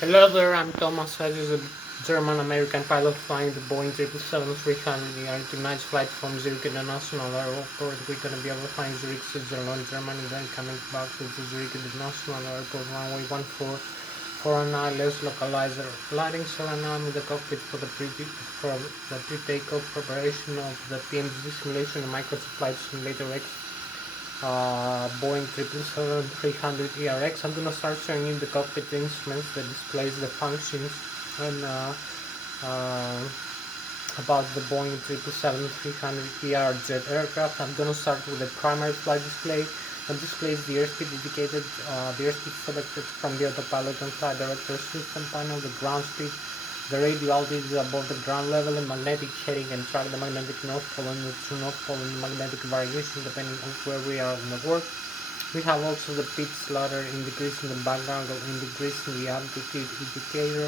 Hello there, I'm Thomas Hatsios, a German-American pilot flying the Boeing 777-300 ER tonight's flight from Zurich International Airport. We're going to be overflying Zurich, Switzerland, Germany, then coming back to the Zurich International Airport, runway 14 for an Lszh localizer. Lighting Suriname in the cockpit for the pre-takeoff preparation of the PMG simulation and Microsoft Flight Simulator X Boeing 777-300 ERX. I'm gonna start showing you the cockpit instruments that displays the functions and uh, about the Boeing 777-300 ER jet aircraft. I'm gonna start with the primary flight display that displays the airspeed indicated, the airspeed selected from the autopilot and flight director system panel, the ground speed, the radio altitude above the ground level, and magnetic heading, and track the magnetic north pole and the true north pole and magnetic variation depending on where we are in the world. We have also the pitch slider indicating the back angle, indicating the altitude indicator.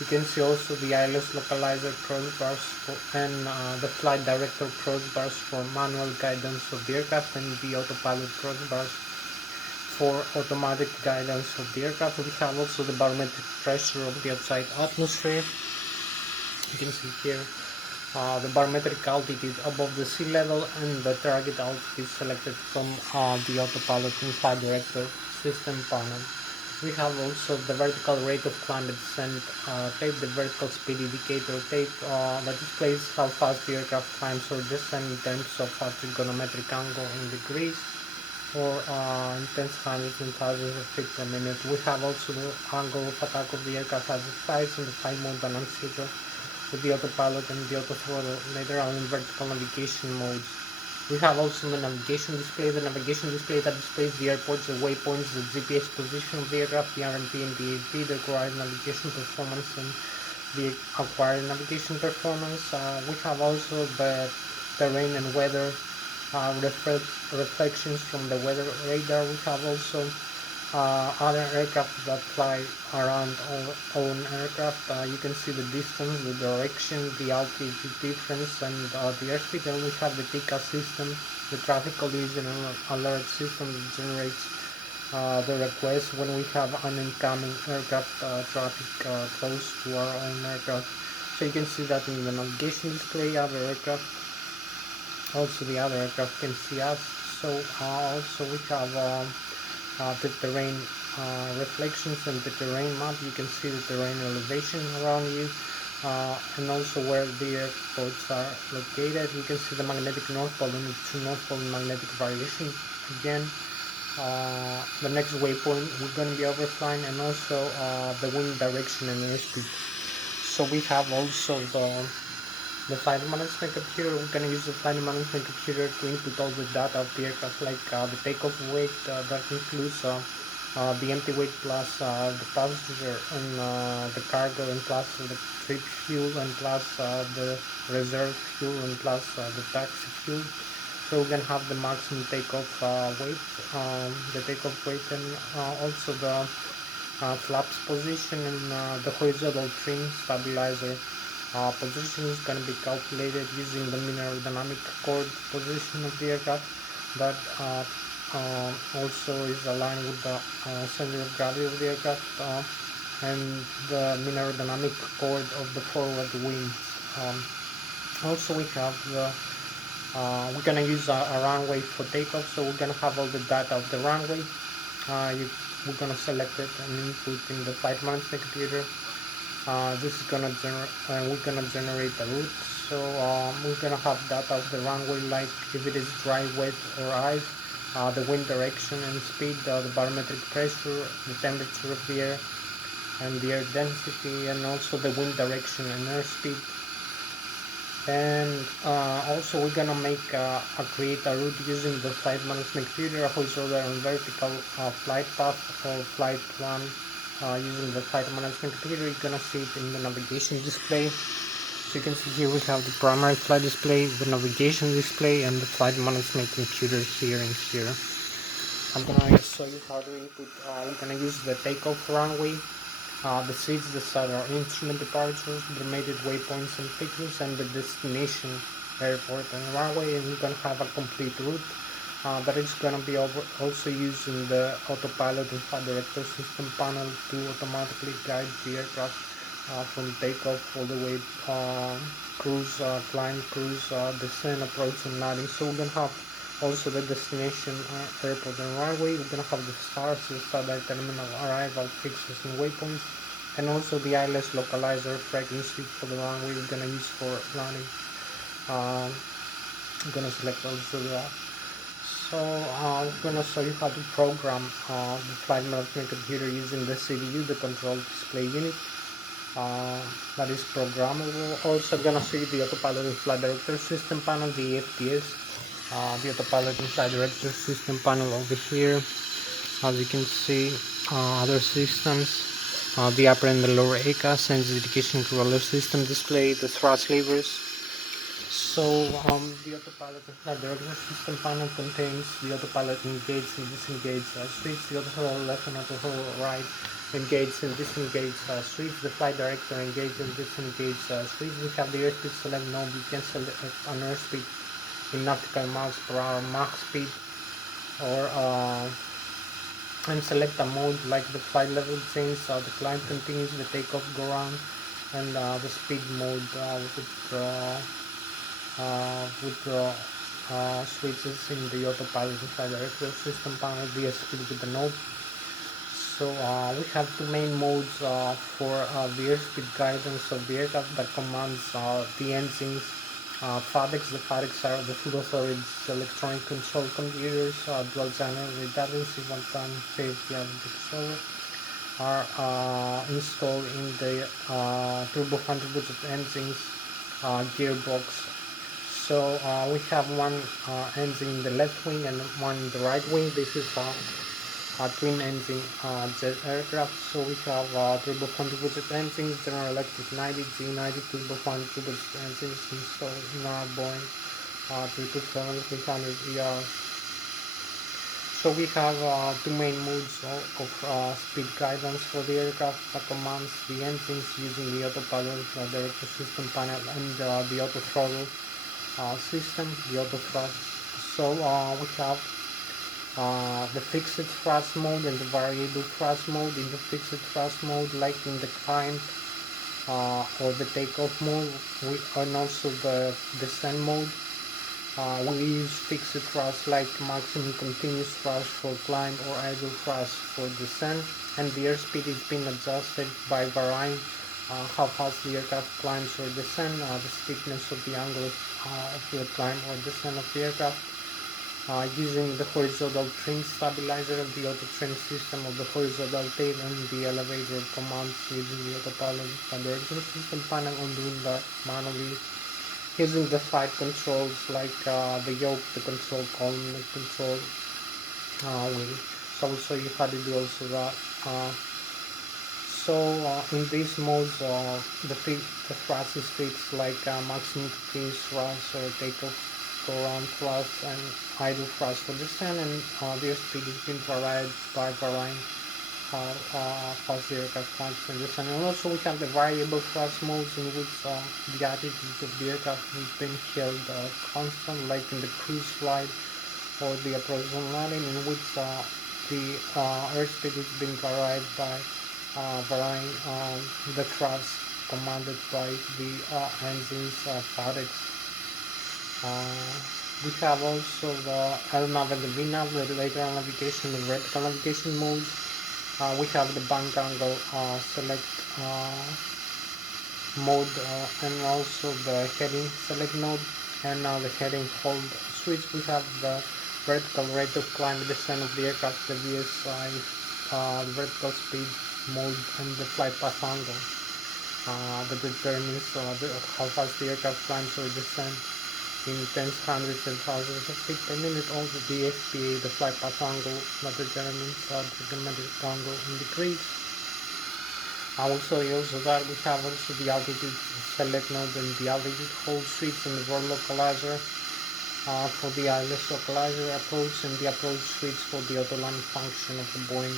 You can see also the ILS localizer crossbars and the flight director crossbars for manual guidance of the aircraft, and the autopilot crossbars for automatic guidance of the aircraft. We have also the barometric pressure of the outside atmosphere. You can see here the barometric altitude above the sea level and the target altitude selected from the autopilot and flight director system panel. We have also the vertical rate of climb and descent tape, the vertical speed indicator tape that displays how fast the aircraft climbs or descends in terms of trigonometric angle in degrees or in tens, hundreds and thousands of feet per minute. We have also the angle of attack of the aircraft as it flies and the flight mode annunciator with the autopilot and the autothrottle later on in vertical navigation modes. We have also the navigation display that displays the airports, the waypoints, the GPS position of the aircraft, the RMP and the AP, the required navigation performance and the acquired navigation performance. We have also the terrain and weather reflections from the weather radar. We have also other aircraft that fly around our own aircraft. You can see the distance, the direction, the altitude difference, and the airspeed. And we have the TICA system, the traffic collision alert system that generates the request when we have an incoming aircraft traffic close to our own aircraft. So you can see that in the navigation display, other aircraft, also the other aircraft can see us. So also we have the terrain reflections and the terrain map. You can see the terrain elevation around you and also where the airports are located. You can see the magnetic north pole and the true north pole magnetic variation again. The next waypoint we're going to be overflying, and also the wind direction and airspeed. So we have also the flight management computer. We're going to use the flight management computer to input all the data of the aircraft, like the takeoff weight that includes the empty weight plus the passenger and the cargo, and plus the trip fuel, and plus the reserve fuel, and plus the taxi fuel. So we can have the maximum takeoff weight, the takeoff weight, and also the flaps position and the horizontal trim stabilizer position is going to be calculated using the mean aerodynamic chord position of the aircraft that also is aligned with the center of gravity of the aircraft and the mean aerodynamic chord of the forward wings. Also we have the we're gonna use a runway for takeoff, so we're gonna have all the data of the runway. We're gonna select it and input in the flight management computer. This is gonna we're gonna generate a route. So we're gonna have data of the runway, like if it is dry, wet, or ice, the wind direction and speed, the barometric pressure, the temperature of the air, and the air density, and also the wind direction and airspeed. And also we're gonna create a route using the flight management computer, a horizontal and vertical flight path or flight plan using the flight management computer. You're gonna see it in the navigation display. So you can see here we have the primary flight display, the navigation display, and the flight management computer here and here. I'm gonna show you how to input. We're gonna use the takeoff runway, the seats, the set our instrument departures, the mated waypoints and pictures, and the destination airport and runway, and we're gonna have a complete route. That is gonna be also using the autopilot and flight director system panel to automatically guide the aircraft from takeoff all the way cruise, climb, cruise, descent, approach, and landing. So we're gonna have also the destination airport and runway. We're gonna have the stars, the satellite terminal, arrival, fixes, and waypoints, and also the Lszh localizer frequency for the runway we're gonna use for landing. I'm gonna select also that. So I'm gonna show you how to program the flight management computer using the CDU, the control display unit. That is programmable. Also, I'm gonna show you the autopilot and flight director system panel, the FPS. The autopilot and flight director system panel over here. As you can see, other systems. The upper and the lower ACAS, sense dedication controller system display, the thrust levers. So the autopilot and flight director system panel contains the autopilot engage and disengage switch, the autothrottle left and autothrottle right engage and disengage switch, the flight director engage and disengage switch. We have the airspeed select node. You can select an airspeed in nautical miles per hour, Mach speed, or and select a mode like the flight level change, the climb continues, the takeoff go round, and the speed mode with switches in the autopilot and flight director system panel, the speed with the node. So we have two main modes for the airspeed guidance of the aircraft that commands the engines. FADEX, the FADEX are the full authority electronic control computers, dual channel redundancy, one time safety of the controller, are installed in the turbofan engines gearbox. So we have one engine in the left wing and one in the right wing. This is a twin engine jet aircraft. So we have turbofan turbojet engines, General Electric 90 G90 turbofan turbojet engines installed in our Boeing 777-300ER. So we have two main modes of speed guidance for the aircraft that commands the engines using the autopilot director system panel and the auto throttle system, the auto thrust. So we have the fixed thrust mode and the variable thrust mode. In the fixed thrust mode, like in the climb or the takeoff mode, and also the descent mode, we use fixed thrust like maximum continuous thrust for climb or idle thrust for descent, and the airspeed is being adjusted by varying how fast the aircraft climbs or descend, the steepness of the angle of the climb or descent of the aircraft. Using the horizontal trim stabilizer of the auto trim system of the horizontal tail and the elevator commands using the autopilot and direction system panel on doing that manually. Using the flight controls like the yoke, the control column, the control wing. So I will show you how to do also that. In these modes, the thrust is fixed like maximum continuous thrust or takeoff go around thrust and idle thrust for descent, and their speed is being varied by varying how fast the aircraft climbs and descent. And also we have the variable thrust modes in which the attitude of the aircraft has been held constant, like in the cruise flight or the approach and landing, in which the airspeed is being varied by varying the thrust commanded by the engine's FADEX. We have also the LNAV and the VNAV, the lateral navigation, the vertical navigation modes. We have the bank angle select mode and also the heading select node, and now the heading hold switch. We have the vertical rate of climb, descent of the aircraft, the VSI, the vertical speed mode, and the flight path angle that determines how fast the aircraft climbs or descends in tens, hundreds, and thousands of feet per minute. Also the FPA, the flight path angle, that determines the recommended angle in degrees. I will show you also that we have also the altitude select node and the altitude hold switch and the roll localizer for the Lszh localizer approach, and the approach switch for the auto landing function of the Boeing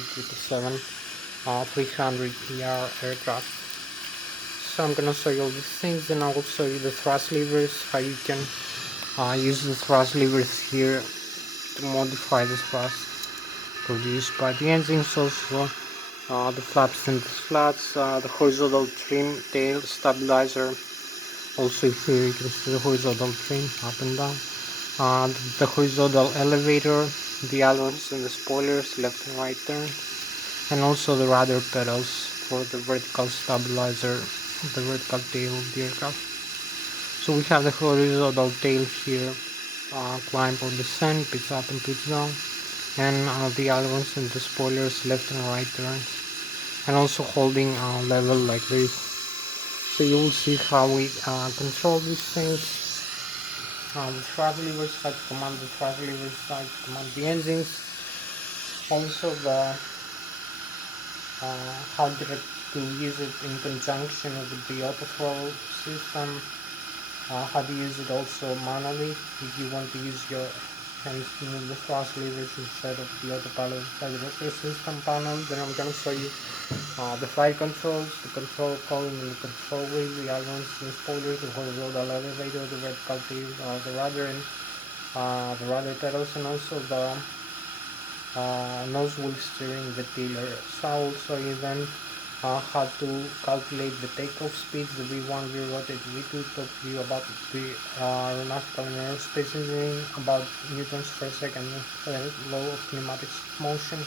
777-300ER aircraft. So I'm gonna show you all these things, and I will show you the thrust levers, how you can use the thrust levers here to modify the thrust produced by the engines. Also the flaps and the slats, the horizontal trim, tail stabilizer. Also here you can see the horizontal trim up and down, the horizontal elevator, the ailerons and the spoilers, left and right turn, and also the rudder pedals for the vertical stabilizer, the vertical tail of the aircraft. So we have the horizontal tail here, climb or descent, pitch up and pitch down, and the ailerons and the spoilers, left and right turns, and also holding level like this. So you will see how we control these things. The thrust levers, how to command the thrust levers, how to command the engines. Also the how to use it in conjunction with the auto throttle system. How to use it also manually if you want to use your hands to move the thrust levers instead of the autopilot rotor system panel. Then I'm going to show you the flight controls, the control column and the control wheel, the ailerons and the spoilers, the horizontal elevator, the vertical tail, the rudder and the rudder pedals, and also the nose wheel steering, the tiller. So I will show you then how to calculate the takeoff speeds, the V1, V-rotate, V2, talk to you about the aeronautical and aerospace engineering, about newtons per second, law of kinematics of motion,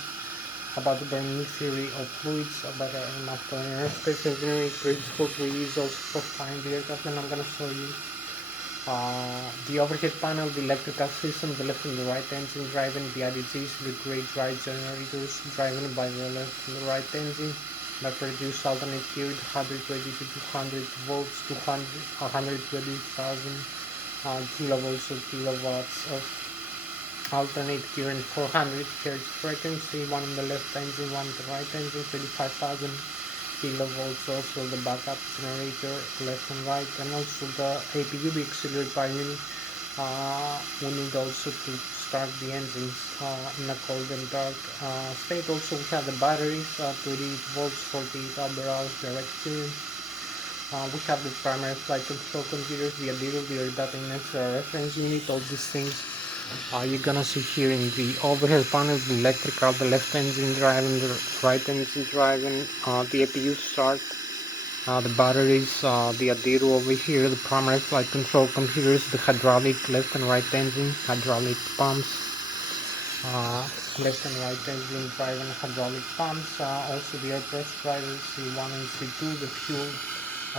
about the Bernoulli theory of fluids, about aeronautical and aerospace engineering principles we use also for flying the aircraft, and I'm going to show you the overhead panel, the electrical system, the left and the right engine driving, the IDGs, the gray drive generators driven by the left and the right engine that produce alternate current 120 to 200 volts to 120,000 kilovolts or kilowatts of alternate current, 400 Hz frequency, one in the left engine, one in the right engine, 35,000 kilovolts. Also the backup generator, left and right, and also the APU, the auxiliary power unit. We need also to start the engines in a cold and dark state. Also we have the batteries, 28 volts, 48 hours direct current. We have the primary flight control computers, the ADIRO, the data reference unit. All these things you're gonna see here in the overhead panel, the electrical, the left engine driving, the right engine driving, the APU start, the batteries, the ADIRO over here, the primary flight control computers, the hydraulic left and right engine, hydraulic pumps, left and right engine driving hydraulic pumps, also the air pressure drivers, C1 and C2, the fuel,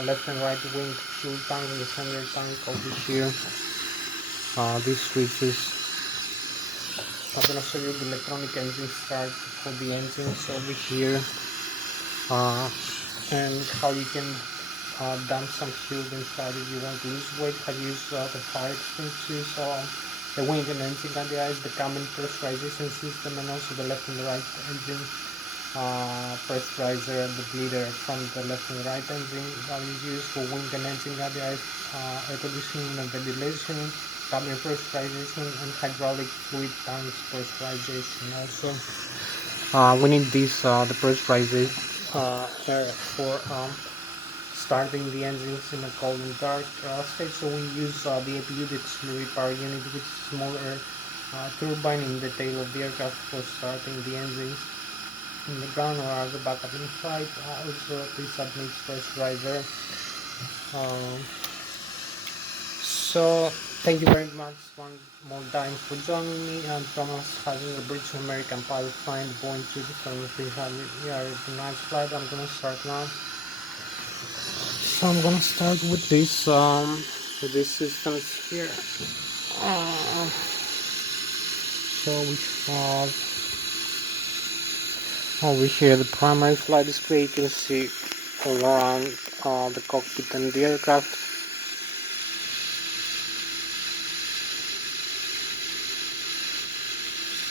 left and right wing fuel tank, the center tank over here, these switches. I'm going to show you the electronic engine start for the engines over here, and how you can dump some fuel inside if you want to lose weight, how to use the fire extinguishers, the wing and engine radius, the cabin pressurization system, and also the left and the right engine pressurizer and the bleeder from the left and right engine that is used for wing and engine radius, air conditioning and ventilation, cabin pressurization, and hydraulic fluid tanks pressurization. Also we need this the pressurization air for starting the engines in a cold and dark state. So we use the APU, the auxiliary power unit, which is a smaller turbine in the tail of the aircraft for starting the engines in the ground or as a backup in flight. Also this admits pressurizer. So thank you very much one more time for joining me. I'm Thomas, having a British American pilot flying the Boeing 737. Yeah, it's a nice flight. I'm gonna start now. So I'm gonna start with these systems here. So we have over here the primary flight display. You can see all around the cockpit and the aircraft.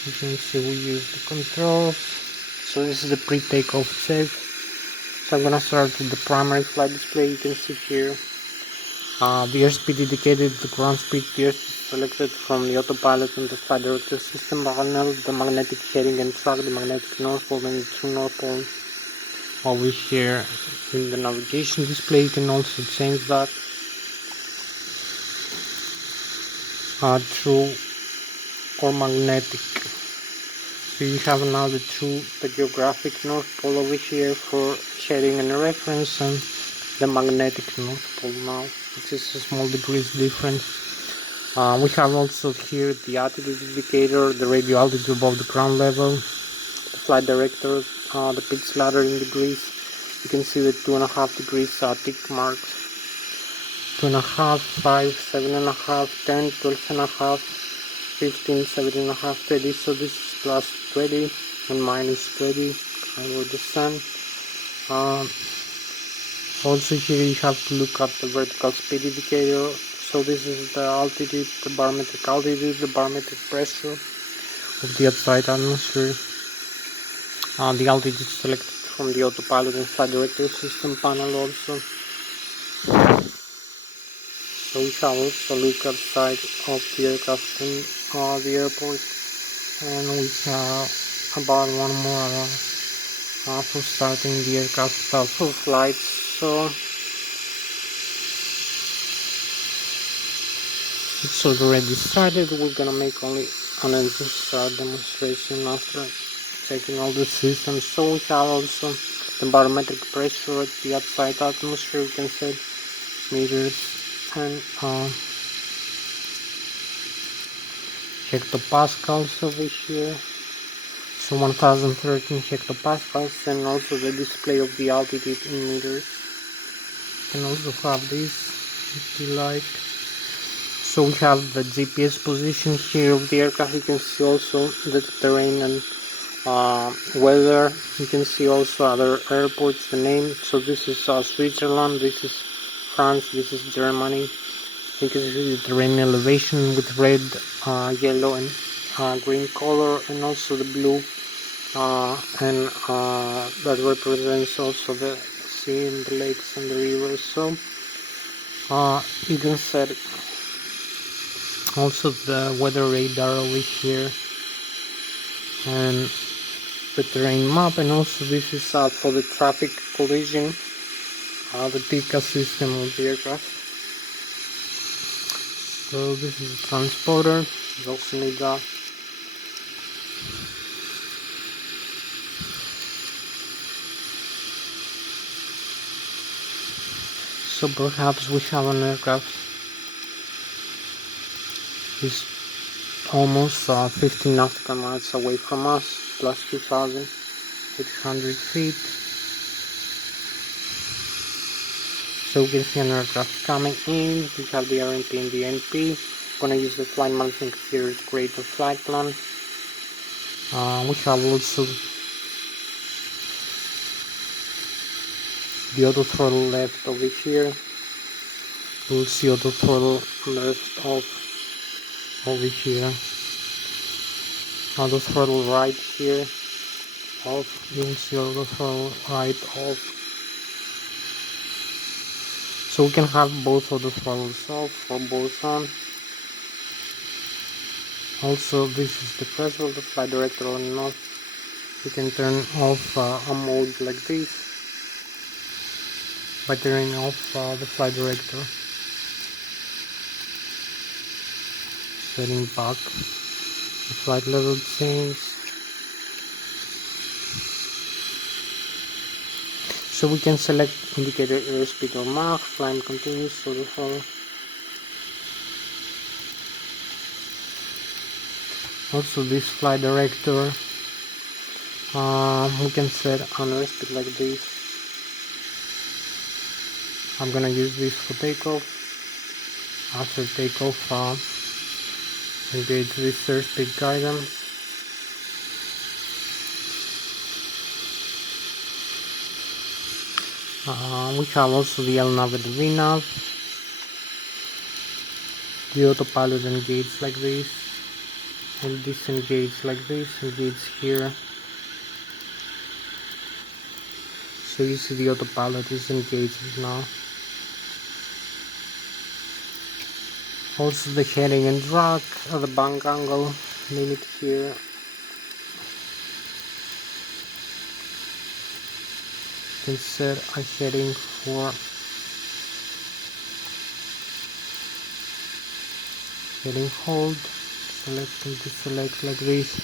You can see we use the controls. So this is the pre-takeoff check. So I'm gonna start with the primary flight display. You can see here the airspeed indicated, the ground speed, the airspeed selected from the autopilot and the flight director system panel, the magnetic heading and track, the magnetic north pole and the true north pole. Over here in the navigation display you can also change that through or magnetic. So you have now the geographic North Pole over here for sharing and reference, and the magnetic North Pole now, which is a small degrees difference. We have also here the altitude indicator, the radio altitude above the ground level, the flight director, the pitch ladder in degrees. You can see the 2.5 degrees tick marks. 2.5, 5, 7.5, 10, 12.5, 15, 17.5, 20. So this is plus 20 and minus 20 over the sun. Also here you have to look at the vertical speed indicator. So this is the altitude, the barometric altitude, the barometric pressure of the outside atmosphere. The altitude selected from the autopilot and flight director system panel also. So we have also look outside of the aircraft in the airport, and we have about one more for starting the aircraft full flight. So it's already started. We're gonna make only an engine start demonstration after checking all the systems. So we have also the barometric pressure at the outside atmosphere. We can set meters and hectopascals over here. So 1013 hectopascals, and also the display of the altitude in meters. You can also have this if you like. So we have the GPS position here of the aircraft. You can see also the terrain and weather. You can see also other airports, the name. So this is Switzerland, this is France, this is Germany. You can see the terrain elevation with red, yellow and green color, and also the blue, and that represents also the sea and the lakes and the rivers. So you can set also the weather radar over here and the terrain map, and also this is for the traffic collision, the TICA system of the aircraft. So this is a transponder. You also need that. So perhaps we have an aircraft is almost 15 nautical miles away from us, plus 2,800 feet. So we can see an aircraft coming in. We have the RMP and the NP. I'm gonna use the flight management computer to create a flight plan. We have also the auto throttle left over here. We'll see auto throttle left off over here. Auto throttle right here off. You will see auto throttle right off. So we can have both auto throttles off or both on. Also, this is the pressure of the flight director on and off. You can turn off a mode like this by turning off the flight director. Setting back the flight level change. So we can select indicator airspeed or Mach, climb continuous, so the follow. Also this flight director, we can set an airspeed like this. I'm gonna use this for takeoff. After takeoff, engage this airspeed guidance. We have also the LNAV and the VNAV. The autopilot engage like this, and disengage like this, engage here. So you see the autopilot is engaged now. Also the heading and drag, the bank angle, limit here. You can set a heading for heading hold, selecting to select like this,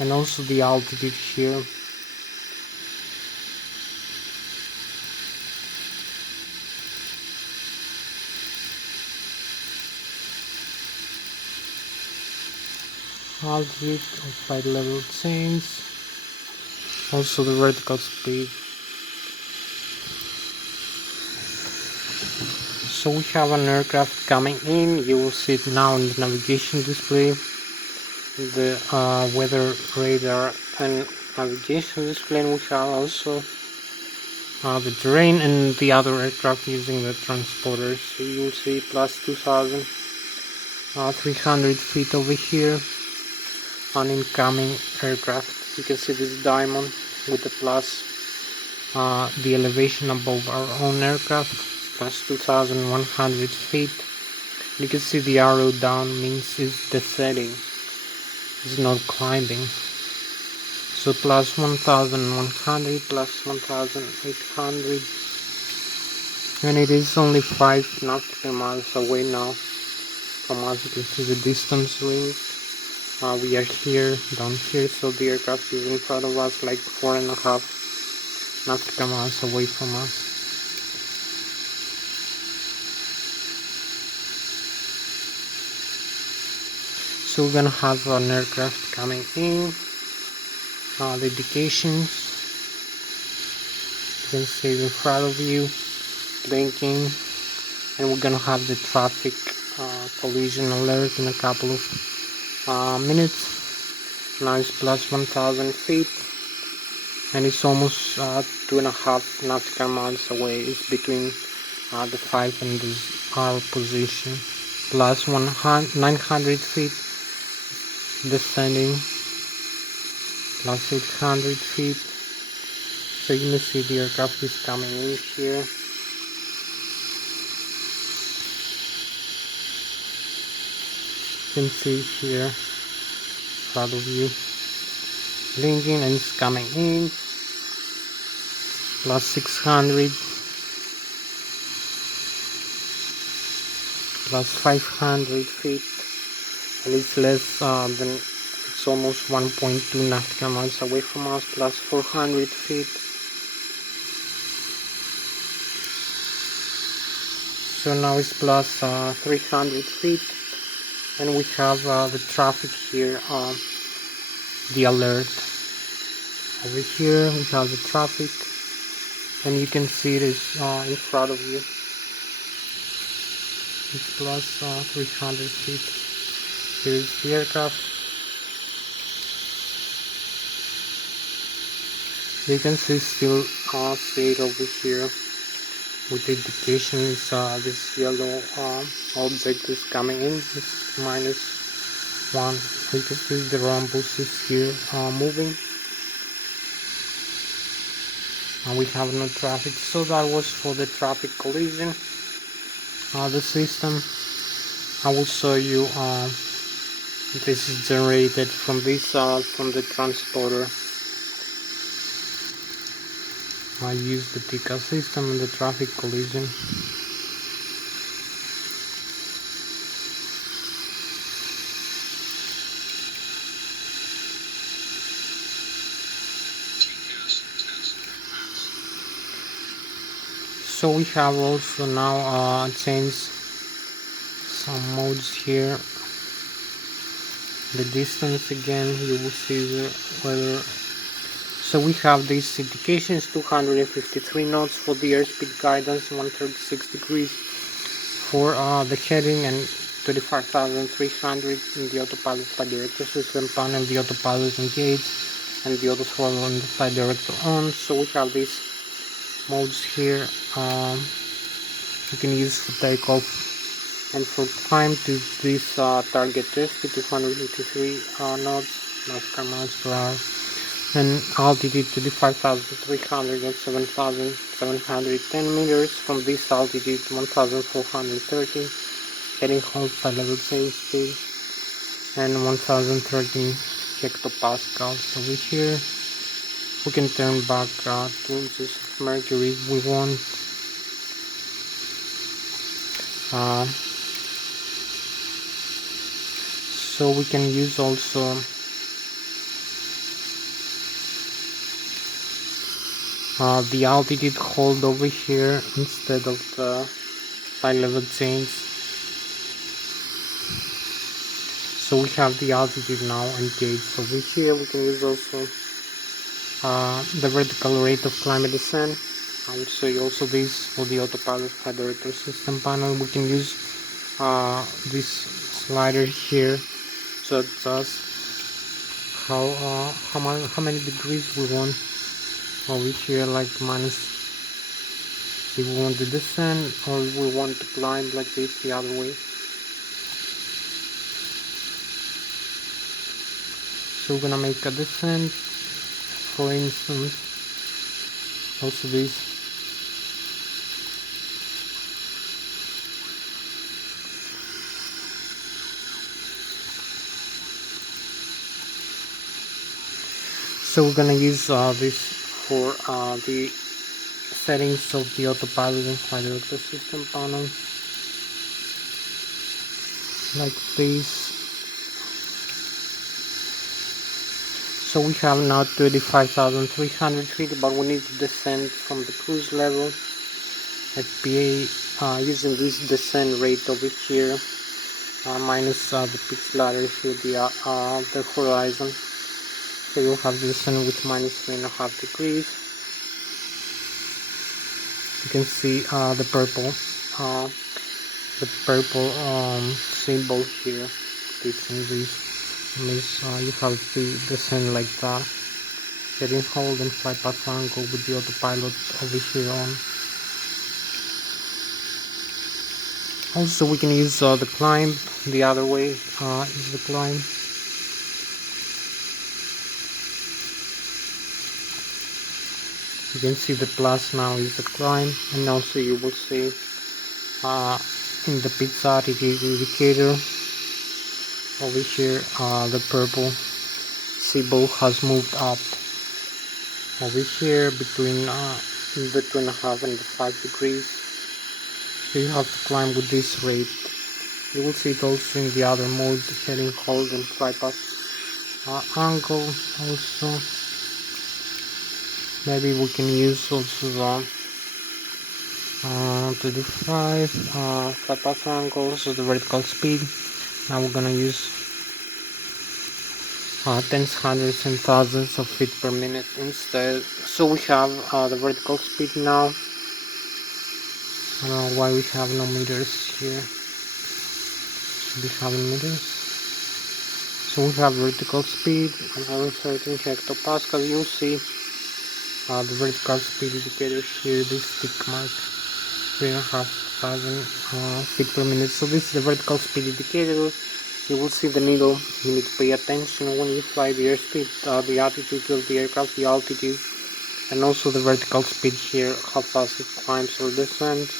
and also the altitude here. Altitude or flight level change, also the vertical speed. So we have an aircraft coming in. You will see it now in the navigation display, the weather radar and navigation display, and we have also the terrain and the other aircraft using the transporters. So you will see plus 2,300 feet over here, an incoming aircraft. You can see this diamond with the plus, the elevation above our own aircraft, plus 2,100 feet. You can see the arrow down means it's descending, it's not climbing. So plus 1,100, plus 1,800, and it is only 5 nautical miles away now from us. You can see the distance ring. We are here, down here, so the aircraft is in front of us, like 4.5 nautical miles away from us. So we're gonna have an aircraft coming in. The indications, you can see it in front of you, blinking, and we're gonna have the traffic collision alert in a couple of minutes. Now it's plus 1,000 feet, and it's almost 2.5 nautical miles away. It's between the 5 and our position. Plus 900 feet descending, plus 800 feet. So you can see the aircraft is coming in here. You can see here in front of you, blinking, and it's coming in. Plus 600, plus 500 feet, and it's less than, it's almost 1.2 nautical miles away from us. Plus 400 feet. So now it's plus 300 feet, and we have the traffic here, the alert. Over here we have the traffic, and you can see it is in front of you. It's plus 300 feet. Here is the aircraft. You can see still see it over here with the indications. This yellow object is coming in. It's -1. You can see the rhombus is here moving, and we have no traffic. So that was for the traffic collision. The system, I will show you. This is generated from this from the transporter. I use the TICA system and the traffic collision. So we have also now changed some modes here. The distance again, you will see the weather. So we have these indications: 253 knots for the airspeed guidance, 136 degrees for the heading, and 25,300 in the autopilot flight director system panel, the autopilot engaged, and the auto throttle and the flight director on. So we have these modes here. You can use for takeoff and for climb to this target airspeed, 283 knots, nautical miles per hour. And altitude to the 5,300 and 7,710 meters. From this altitude 1,430, heading hold flight level change speed, and 1,013 hectopascals. Over here we can turn back 2 inches of mercury if we want. So we can use also the altitude hold over here instead of the flight level change. So we have the altitude now engaged. Over here we can use also the vertical rate of climb and descent. I will show you also this for the autopilot flight director system panel. We can use this slider here to adjust how many degrees we want over here, like minus if we want to descend or we want to climb like this the other way. So we're gonna make a descent, for instance, also this. So we're gonna use this for the settings of the autopilot and flight director system panel, like this. So we have now 35,300 feet, but we need to descend from the cruise level. FPA using this descent rate over here, minus the pitch ladder here, the horizon. So you'll have the descent with minus 3.5 degrees. You can see the purple symbol here. This and this means you have to descend like that. Heading hold and flight path angle with the autopilot over here on. Also we can use the climb the other way, is the climb. You can see the plus now is the climb, and also you will see in the pitch altitude indicator over here the purple symbol has moved up over here between the 2.5 and the 5 degrees. So you have to climb with this rate. You will see it also in the other mode, heading hold and flight path angle. Also maybe we can use also the 25 flight path angle, so the vertical speed. Now we're gonna use tens, hundreds and thousands of feet per minute instead. So we have the vertical speed now. I don't know why we have no meters here. Should be having meters. So we have vertical speed 113 hectopascals. You'll see the vertical speed indicator here, this tick mark, 3,500 feet per minute. So this is the vertical speed indicator. You will see the needle. You need to pay attention when you fly the airspeed, the altitude of the aircraft, the altitude, and also the vertical speed here, how fast it climbs or descends,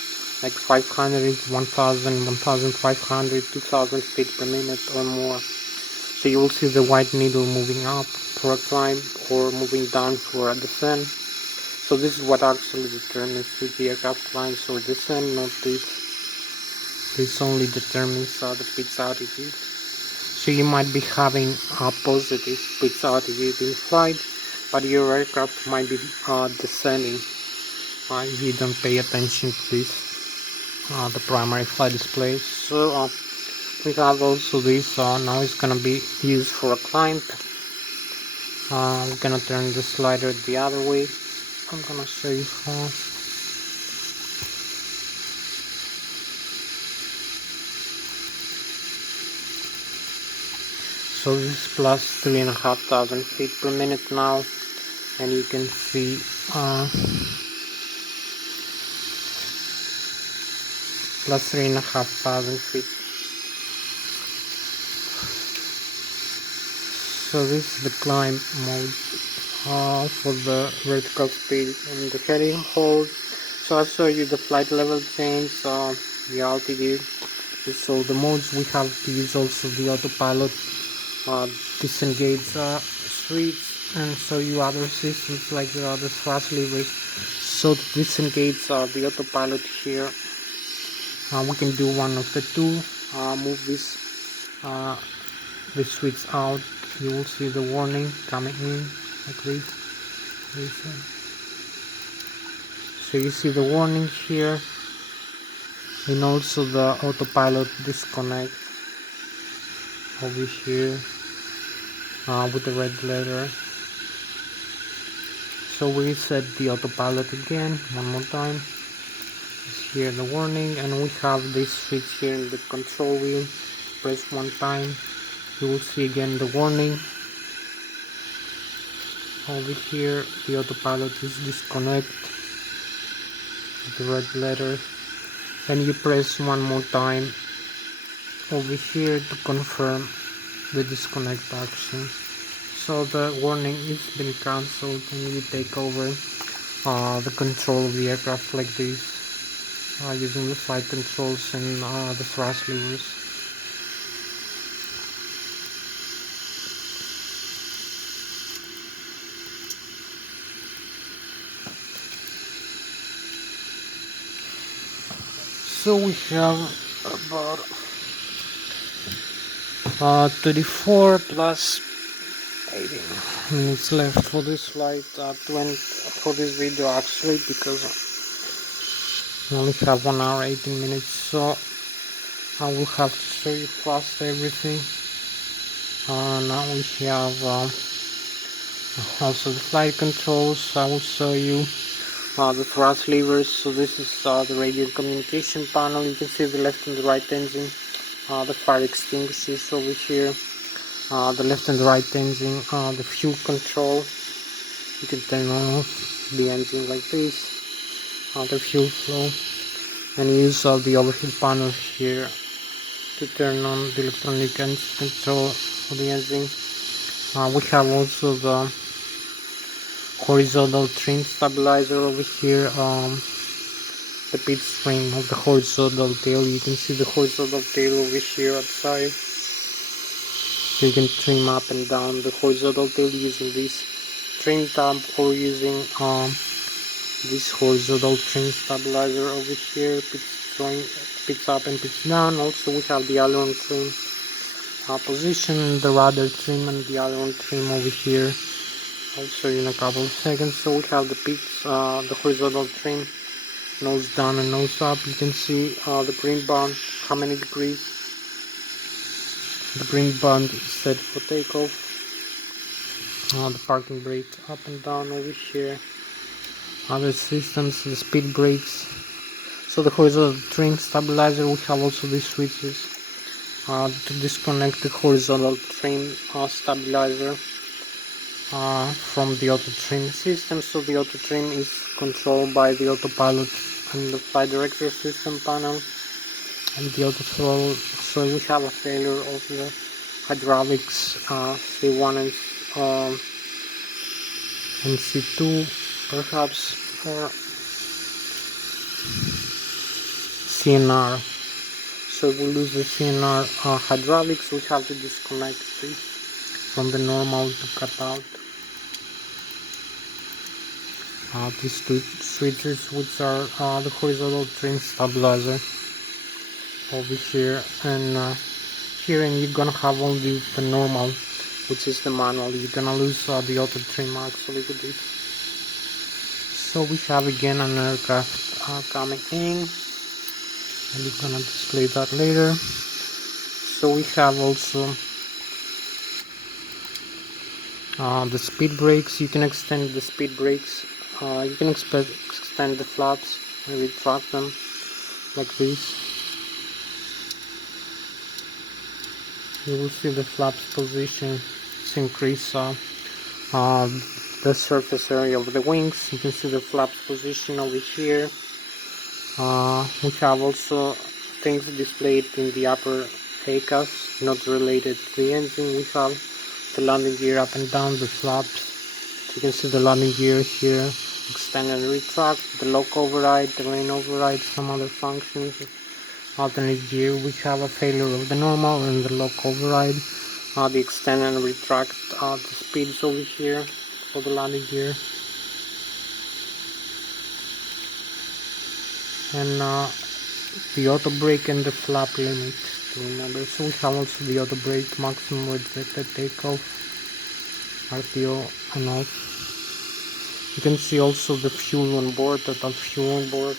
like 500, 1000, 1500, 2000 feet per minute or more. So you will see the white needle moving up for a climb or moving down for a descent. So this is what actually determines if the aircraft climbs or descends, not this. This only determines the pitch altitude. So you might be having a positive pitch altitude in flight, but your aircraft might be descending if you don't pay attention to this, the primary flight display. So we have also this, now it's gonna be used for a climb. We're gonna turn the slider the other way. I'm gonna show you how. So this is plus 3,500 feet per minute now, and you can see plus 3,500 feet. So this is the climb mode for the vertical speed and the heading hold. So I'll show you the flight level change, the altitude. So the modes we have to use also the autopilot, disengage switch, and show you other systems like the other thrust levers. So to disengage the autopilot here, we can do one of the two. Move this the switch out, you will see the warning coming in like this. So you see the warning here, and also the autopilot disconnect over here with the red letter. So we reset the autopilot again one more time. Here the warning, and we have this switch here in the control wheel. Press one time, you will see again the warning. Over here the autopilot is disconnect with the red letter, and you press one more time over here to confirm the disconnect action. So the warning is been cancelled, and you take over the control of the aircraft like this, using the flight controls and the thrust levers. So we have about 34 plus 18 minutes left for this flight, 20 for this video actually, because we only have 1 hour 18 minutes, so I will have to show you fast everything. Now we have also the flight controls. I will show you the thrust levers. So this is the radio communication panel. You can see the left and the right engine, the fire extinguishers over here, the left and the right engine, the fuel control. You can turn off the engine like this, the fuel flow, and use the overhead panel here to turn on the electronic engine control for the engine. We have also the horizontal trim stabilizer over here, the pitstream of the horizontal tail. You can see the horizontal tail over here outside. So you can trim up and down the horizontal tail using this trim tab, or using this horizontal trim stabilizer over here, pitch up and pitch down. Also we have the aileron trim position, the rudder trim, and the aileron trim over here. I'll show you in a couple of seconds. So we have the pitch, the horizontal trim, nose down and nose up. You can see the green band, how many degrees. The green band is set for takeoff. The parking brake up and down over here. Other systems, the speed brakes. So the horizontal trim stabilizer, we have also these switches to disconnect the horizontal trim stabilizer from the auto trim system. So the auto trim is controlled by the autopilot and the flight director system panel and the auto throttle. So we have a failure of the hydraulics, C1 and C2 perhaps, or CNR. So we lose the CNR hydraulics. We have to disconnect this from the normal to cut out these two switches, which are the horizontal trim stabilizer over here and here, and you're gonna have only the normal, which is the manual. You're gonna lose the auto trim actually with this. So we have again an aircraft coming in, and we're gonna display that later. So we have also the speed brakes. You can extend the speed brakes. You can extend the flaps and retract them like this. You will see the flaps position to increase the surface area of the wings. You can see the flaps position over here. We have also things displayed in the upper ACAS, not related to the engine. We have the landing gear up and down, the flaps. You can see the landing gear here, extend and retract, the lock override, the rain override, some other functions. Alternate gear, we have a failure of the normal and the lock override, the extend and retract, the speeds over here for the landing gear, and the auto brake and the flap limit. to remember. So we have also the auto brake, maximum rejected takeoff, RTO and off. You can see also the fuel on board, total fuel on board,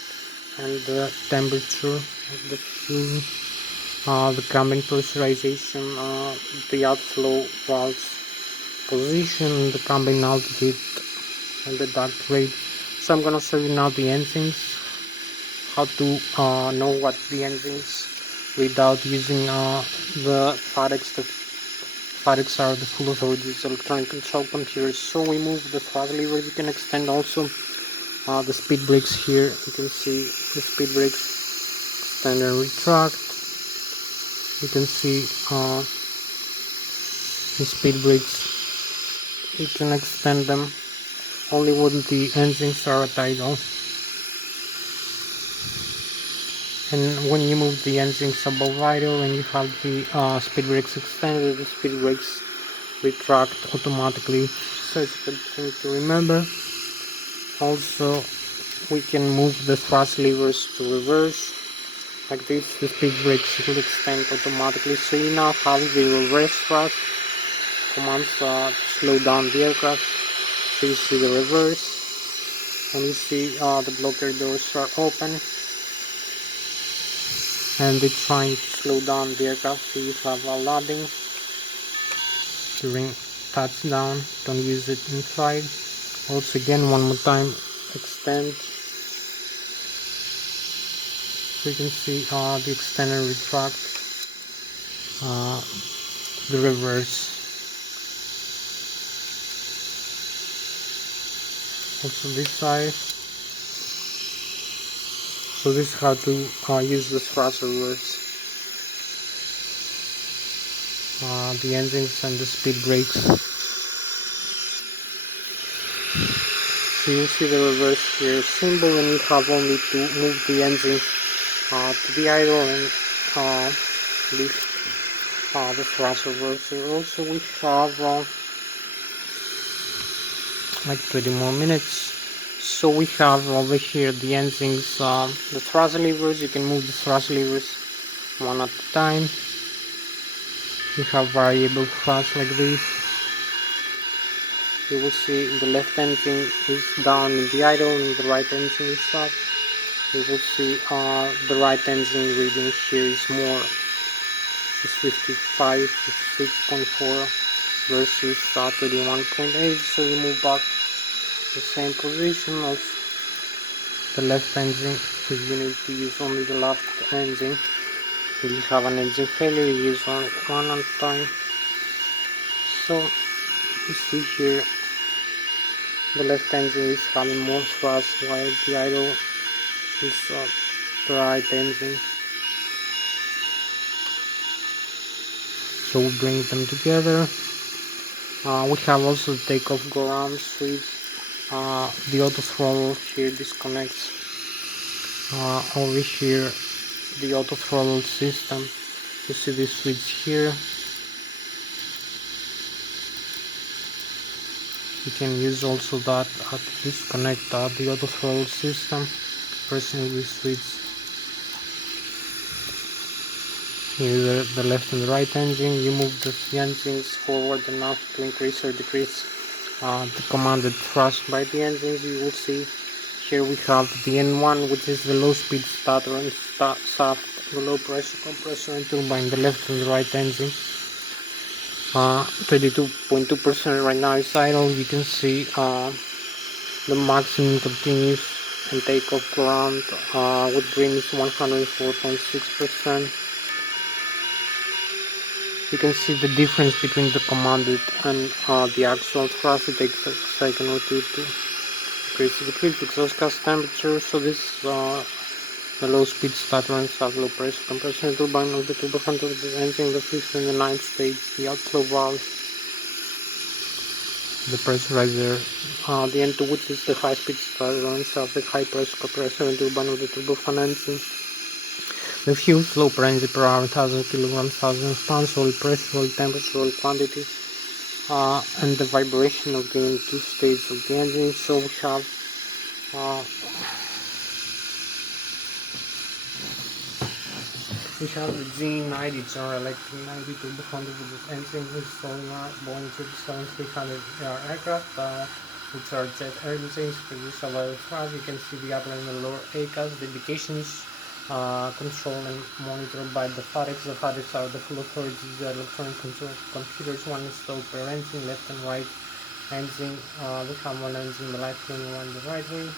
and the temperature of the fuel, the cabin pressurization, the outflow valves position, the cabin altitude, and the dark rate. So I'm gonna show you now the engines, how to know what the engines without using the FADEX. The FADEX are the full authorities electronic control computers. So we move the throttle levers. You can extend also the speed brakes here. You can see the speed brakes extend and retract. You can see the speed brakes. You can extend them only when the engines are at idle. And when you move the engines above idle and you have the speed brakes extended, the speed brakes retract automatically. So it's a good thing to remember. Also, we can move the thrust levers to reverse. Like this, the speed brakes will extend automatically. So you now have the reverse thrust commands to slow down the aircraft. So you see the reverse, and you see the blocker doors are open, and it's trying to slow down the aircraft. So you have a landing during touchdown. Don't use it inside. Also, again, one more time, extend. So you can see the extend and retract, the reverse. Also this side. So this is how to use the thrust reverse. The engines and the speed brakes. So you see the reverse here symbol, and you have only to move the engine to the idle and lift the thrust reverser. Also we have like 20 more minutes. So we have over here the engines, the thrust levers. You can move the thrust levers one at a time. You have variable thrust like this. You will see the left engine is down in the idle and the right engine is up. You will see the right engine reading here is more. It's 55 to 6.4 versus 31.8. So you move back the same position of the left engine. If you need to use only the left engine, if you have an engine failure, you use only one at a time. So you see here the left engine is having more thrust while the idle is the right engine. So we bring them together. We have also the takeoff go around switch. The auto throttle here disconnects. Over here the auto throttle system. You see this switch here. You can use also that to disconnect the auto throttle system, pressing this switch. Here the left and the right engine. You move the engines forward enough to increase or decrease the commanded thrust by the engines. You will see here we have the N1, which is the low speed starter and shaft, the low pressure compressor and turbine, the left and the right engine. 32.2% right now is idle. You can see the maximum continuous and takeoff ground with green is 104.6%. You can see the difference between the commanded and the actual thrust. It takes a second or two to increase the decrease the exhaust gas temperature. So this the low speed starter and shaft, low pressure compressor and turbine of the turbofan of the engine, the fifth and the ninth stage, the outflow valve, the pressurizer, the N2, which is the high speed starter and shaft, the high pressure compressor and turbine of the turbofan engine, the fuel flow per engine per hour, 1000 kilograms, 1000 pounds, oil pressure, oil temperature, oil quantity, and the vibration of the N2 stage of the engine. So we have We have the G90 or electric 9200 with this engine installing our Boeing 777-300 aircraft, which are jet engines produced by Lszh. You can see the upper and the lower ACAS, the indications controlled and monitored by the FADEX. The FADEX are the full authorities, the electronic control computers, one installed per engine, left and right engine. We have one engine, the left wing, one the right wing.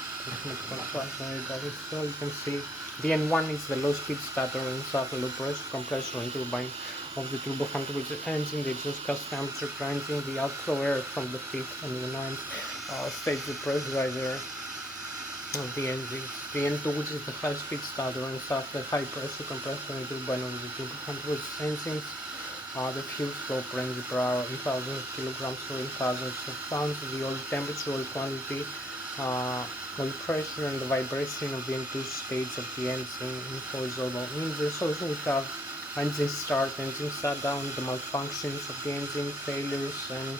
So you can see the N1 is the low speed starter and soft low pressure compressor and turbine of the turbofan with the engine, the exhaust gas temperature per engine, the outflow air from the fifth and the ninth stage, the pressurizer of the engine. The N2, which is the high speed starter and soft the high pressure compressor and turbine of the turbofan with engines. The fuel flow per engine per hour in thousands of kilograms or in thousands of pounds, the oil temperature, oil quantity, oil pressure, and the vibration of the N2 stage of the engine in horizontal images. Also we have engine start, engine shutdown, the malfunctions of the engine, failures, and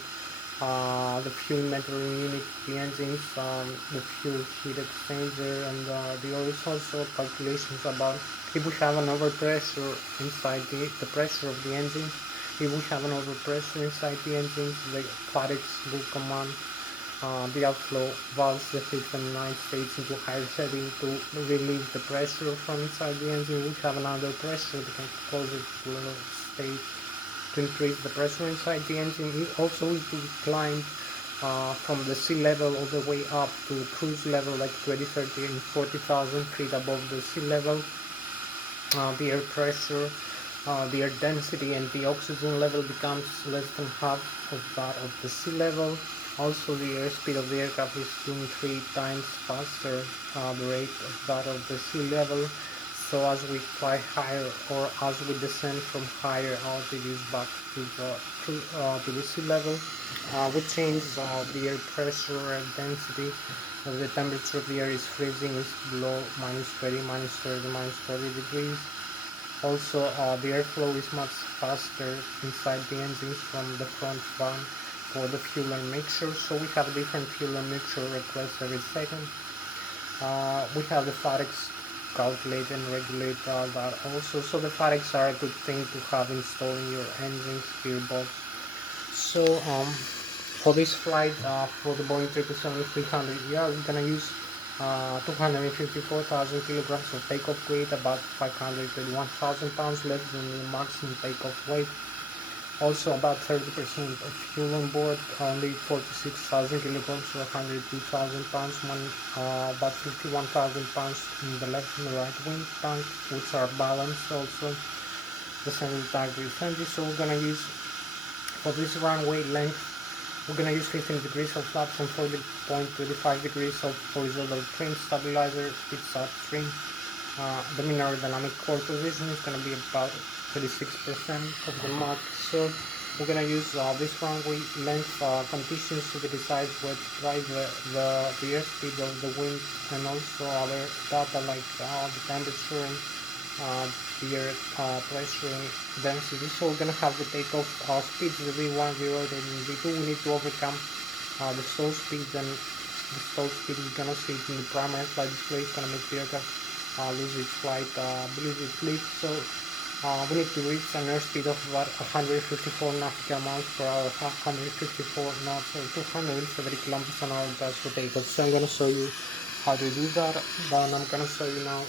the fuel metering unit of the engines, the fuel heat exchanger, and the oil also calculations about if we have an overpressure inside the pressure of the engine. If we have an overpressure inside the engine, the FADEX will command the outflow valves, the fifth and ninth stage into higher setting to relieve the pressure from inside the engine. We have another pressure, we can close it to a low stage to increase the pressure inside the engine. It also is to climb from the sea level all the way up to the cruise level, like 20, 30 and 40,000 feet above the sea level. The air pressure, the air density, and the oxygen level becomes less than half of that of the sea level. Also, the airspeed of the aircraft is 2 to 3 times faster the rate of that of the sea level. So as we fly higher or as we descend from higher altitudes back to the sea level, we change the air pressure and density. The temperature of the air is freezing, is below -20, -30, -40 degrees. Also, the airflow is much faster inside the engines from the front van for the fuel and mixture. So we have different fuel and mixture requests every second. We have the FADEX calculate and regulate that also. So the FADEX are a good thing to have installed in your engines, gearbox. So for this flight, for the Boeing 777-300, we're gonna use 254,000 kilograms of takeoff weight, about 521,000 pounds less than the maximum takeoff weight. Also about 30% of fuel on board, only 46,000 kilograms or 102,000 pounds, about 51,000 pounds in the left and the right wing tank, which are balanced. Also the center tank is empty. So we're gonna use, for this runway length, we're gonna use 15 degrees of flaps and 40.25 degrees of horizontal trim stabilizer, pitch upstream. The mean aerodynamic core position is gonna be about 36% of the Mach. So we're gonna use this runway length conditions to decide where to drive the airspeed of the wind, and also other data like the temperature and the air pressure and density. So we're gonna have the takeoff speeds, the V1, V0, and V2. We need to overcome the stall speed, and the stall speed we're gonna see it in the primary flight display. It's gonna make the aircraft lose its flight, lose its lift. So we need to reach an airspeed of about 154 nautical miles per hour, 154 knots or 270 kilometers an hour just for takeoff. So I'm gonna show you how to do that. Then I'm gonna show you now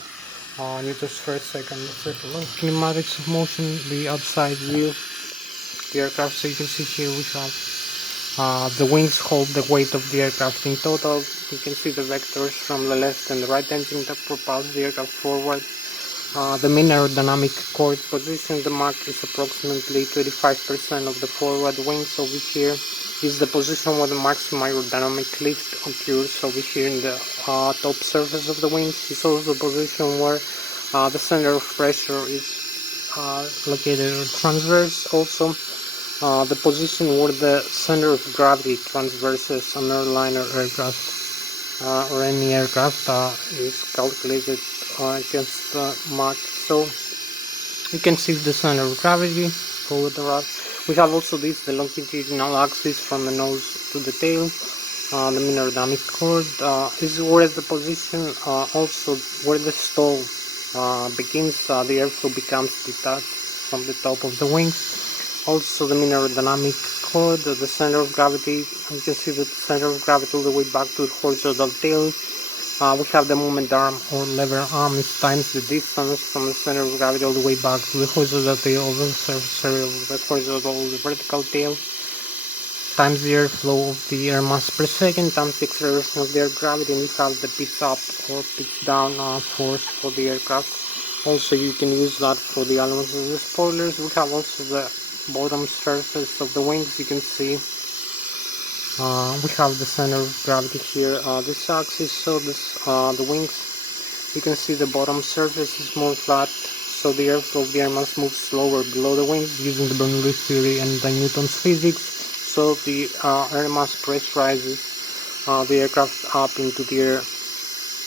Newton's first, second, kinematics of motion, the outside view of the aircraft. So you can see here we have the wings hold the weight of the aircraft in total. You can see the vectors from the left and the right engine that propels the aircraft forward. The mean aerodynamic chord position, the Mach is approximately 25% of the forward wings. Over here is the position where the maximum aerodynamic lift occurs. Over here in the top surface of the wings is also the position where the center of pressure is located transverse. Also the position where the center of gravity transverses an airliner aircraft or any aircraft is calculated against the Mach. So you can see the center of gravity, follow the rod. We have also this, the longitudinal axis from the nose to the tail. The mean aerodynamic chord is where the position, also where the stall begins, the airflow becomes detached from the top of the wings. Also the aerodynamic cord, the center of gravity, you can see the center of gravity all the way back to the horizontal tail. We have the movement arm or lever arm is times the distance from the center of gravity all the way back to the horizontal tail over the surface area of the horizontal or the vertical tail, times the airflow of the air mass per second, times the acceleration of the air gravity, and you have the pitch up or pitch down force for the aircraft. Also you can use that for the elements of the spoilers. We have also the bottom surface of the wings. You can see we have the center of gravity here, this axis, so this the wings, you can see the bottom surface is more flat, so the airflow of the air mass moves slower below the wings using the Bernoulli theory and the Newton's physics, so the air mass pressurizes the aircraft up into the air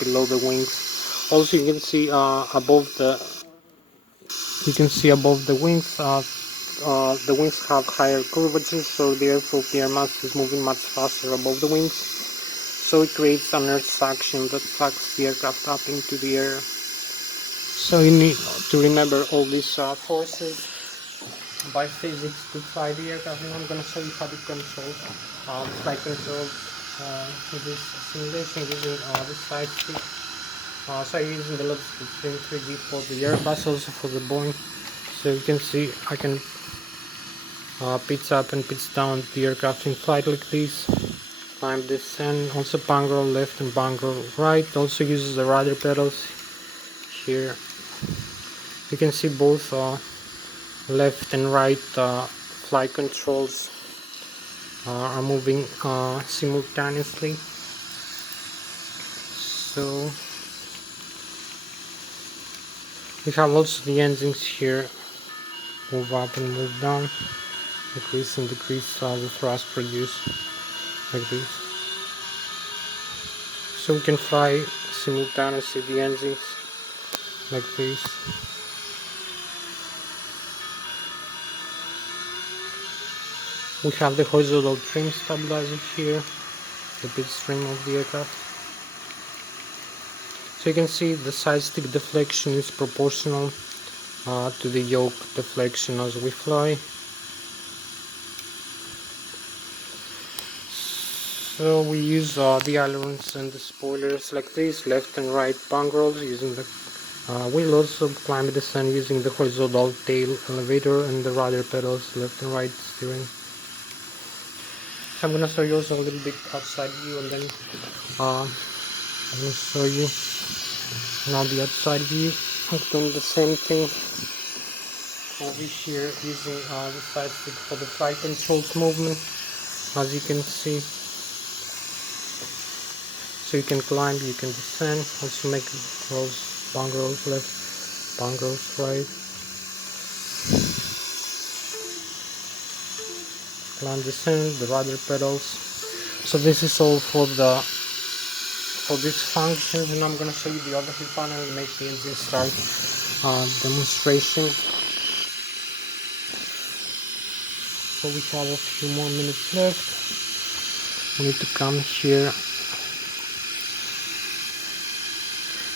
below the wings. Also you can see above the wings, the wings have higher curvature, so the airflow of the air mass is moving much faster above the wings, so it creates an earth suction that sucks the aircraft up into the air. So you need to remember all these forces by physics to fly the aircraft, and I'm going to show you how to control the flight control with this simulation using this side stick. So I'm using the Lszh Stream 3D for the Airbus, also for the Boeing. So you can see I can pitch up and pitch down the aircraft in flight like this, climb, descend, also bank roll left and bank roll right. Also uses the rudder pedals here. You can see both left and right flight controls are moving simultaneously. So we have also the engines here, move up and move down, increase and decrease the thrust produced like this. So we can fly simultaneously the engines like this. We have the horizontal trim stabilizer here, the pitch trim of the aircraft. So you can see the side stick deflection is proportional to the yoke deflection as we fly. So we use the ailerons and the spoilers like this, left and right bank rolls using the we'll also climb and descend using the horizontal tail elevator and the rudder pedals, left and right steering. So I'm gonna show you also a little bit outside view, and then I'm gonna show you now the outside view. I'm doing the same thing over here using the side stick for the flight controls movement, as you can see. So you can climb, you can descend, also make rolls, bank rolls left, bank rolls right. Climb, descend, the rudder pedals. So this is all for this function, and I'm gonna show you the overhead panel and make the engine start demonstration. So we have a few more minutes left. We need to come here.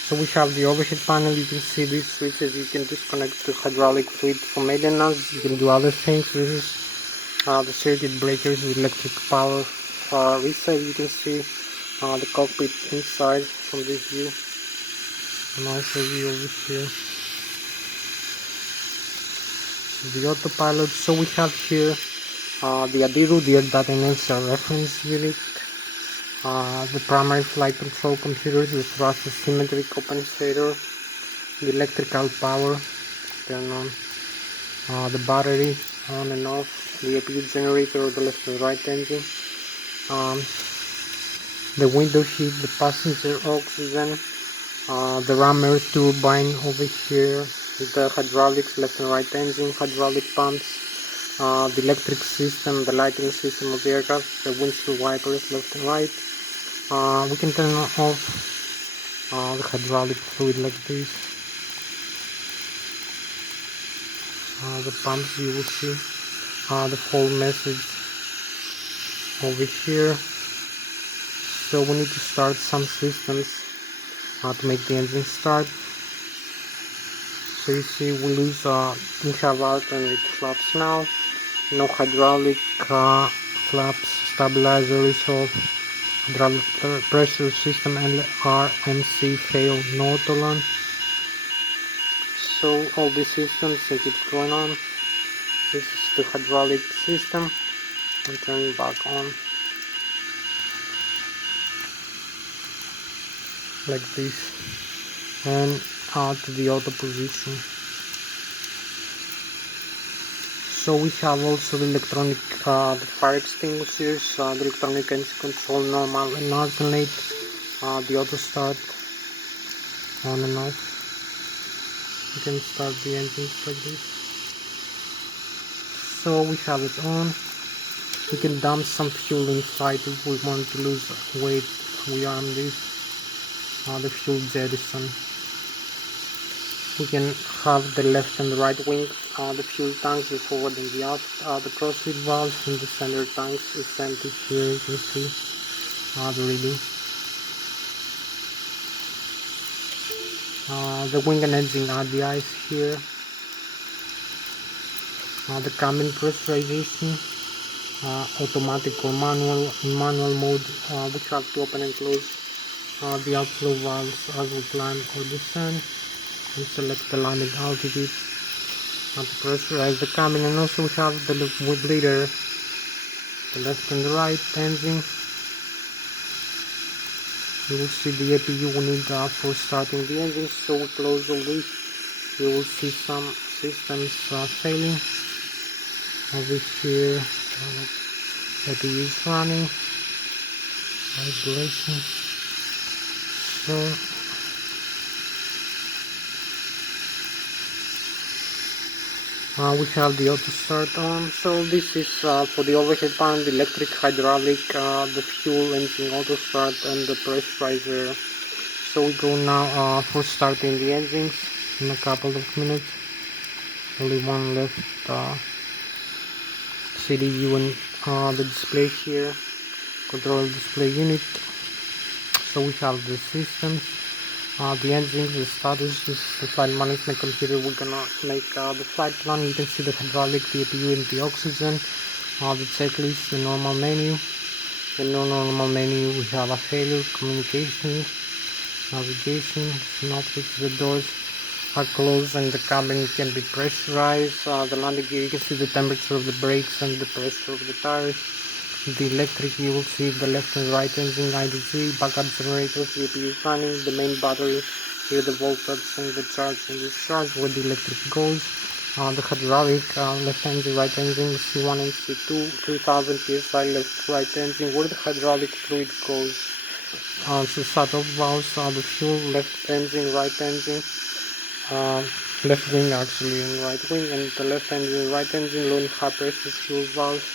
So we have the overhead panel. You can see these switches. You can disconnect the hydraulic fluid from maintenance. You can do other things. This is the circuit breakers with electric power. This side you can see the cockpit inside from this view, and also view over here. The autopilot. So we have here the ADIRU, the Air Data Inertia Reference Unit, the primary flight control computers, the thrust asymmetry compensator, the electrical power, turn on, the battery on and off, the APU generator, the left and right engine, the window heat, the passenger oxygen, the ram air turbine over here, the hydraulics, left and right engine, hydraulic pumps, the electric system, the lighting system of the aircraft, the windshield wipers left and right. We can turn off the hydraulic fluid like this. The pumps you will see, the whole message over here. So we need to start some systems to make the engine start. So you see we have alternate flaps now, no hydraulic flaps, stabilizer is off, hydraulic pressure system RMC failed, no autolan. So all these systems they keep going on. This is the hydraulic system, and turn it back on like this, and to the auto position. So we have also the electronic the fire extinguishers, the electronic engine control normal and alternate, the auto start on and off. You can start the engines like this. So we have it on. We can dump some fuel inside if we want to lose weight. We arm this, the fuel jettison. We can have the left and the right wing, the fuel tanks, the forward and the aft, the crossfeed valves, and the center tanks is empty. Here you can see the reading. The wing and engine RDIs here. The cabin pressurization, automatic or manual. In manual mode, we have to open and close the outflow valves as we climb or descend, and select the landing altitude to pressurize the cabin. And also we have the leader, the left and the right engine. You will see the APU we need for starting the engine, so we close all this. You will see some systems failing. Over here, APU is running, isolation. So we have the auto start on. So this is for the overhead panel, the electric, hydraulic, the fuel, engine auto start, and the pressurizer. So we go now for starting the engines in a couple of minutes. Only one left, CDU and the display here, control display unit. So we have the systems, the engines, the status, this is the flight management computer. We're gonna make the flight plan. You can see the hydraulic, the APU, and the oxygen, the checklist, the normal menu. The normal menu, we have a failure, communication, navigation, synoptics. The doors are closed and the cabin can be pressurized. The landing gear, you can see the temperature of the brakes and the pressure of the tires. The electric, you will see the left and right engine, IDG, backup generators, the APU is running, the main battery, here the voltage and the charge and discharge where the electric goes. The hydraulic, left engine, right engine, C1 and C2, 3000 psi left right engine where the hydraulic fluid goes. So shut-off valves, the fuel, left engine, right engine, left wing actually and right wing, and the left engine, right engine, low and high pressure fuel valves.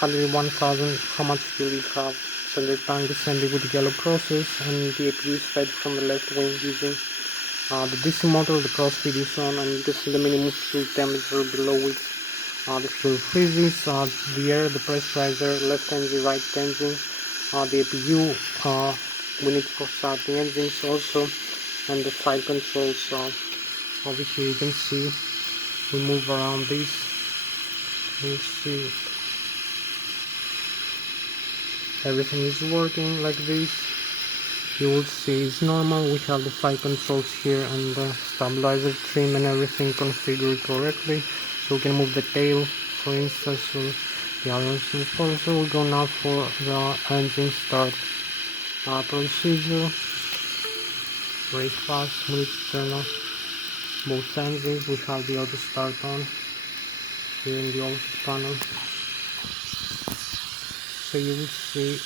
101,000, how much fuel you have. Center tank is ending with yellow crosses, and the APU is fed from the left wing using the DC motor. The crossfeed is on, and you can see the minimum fuel temperature below which the fuel freezes. The air, the pressurizer, left engine, right engine, the APU, we need to start the engines also, and the flight controls. Over here you can see we move around this. You'll see everything is working like this. You will see it's normal. We have the flight controls here and the stabilizer trim and everything configured correctly, so we can move the tail for instance, so the others will follow. So we'll go now for the engine start procedure. Very fast. We need to turn off both engines. We have the auto start on here in the overhead panel. So you will see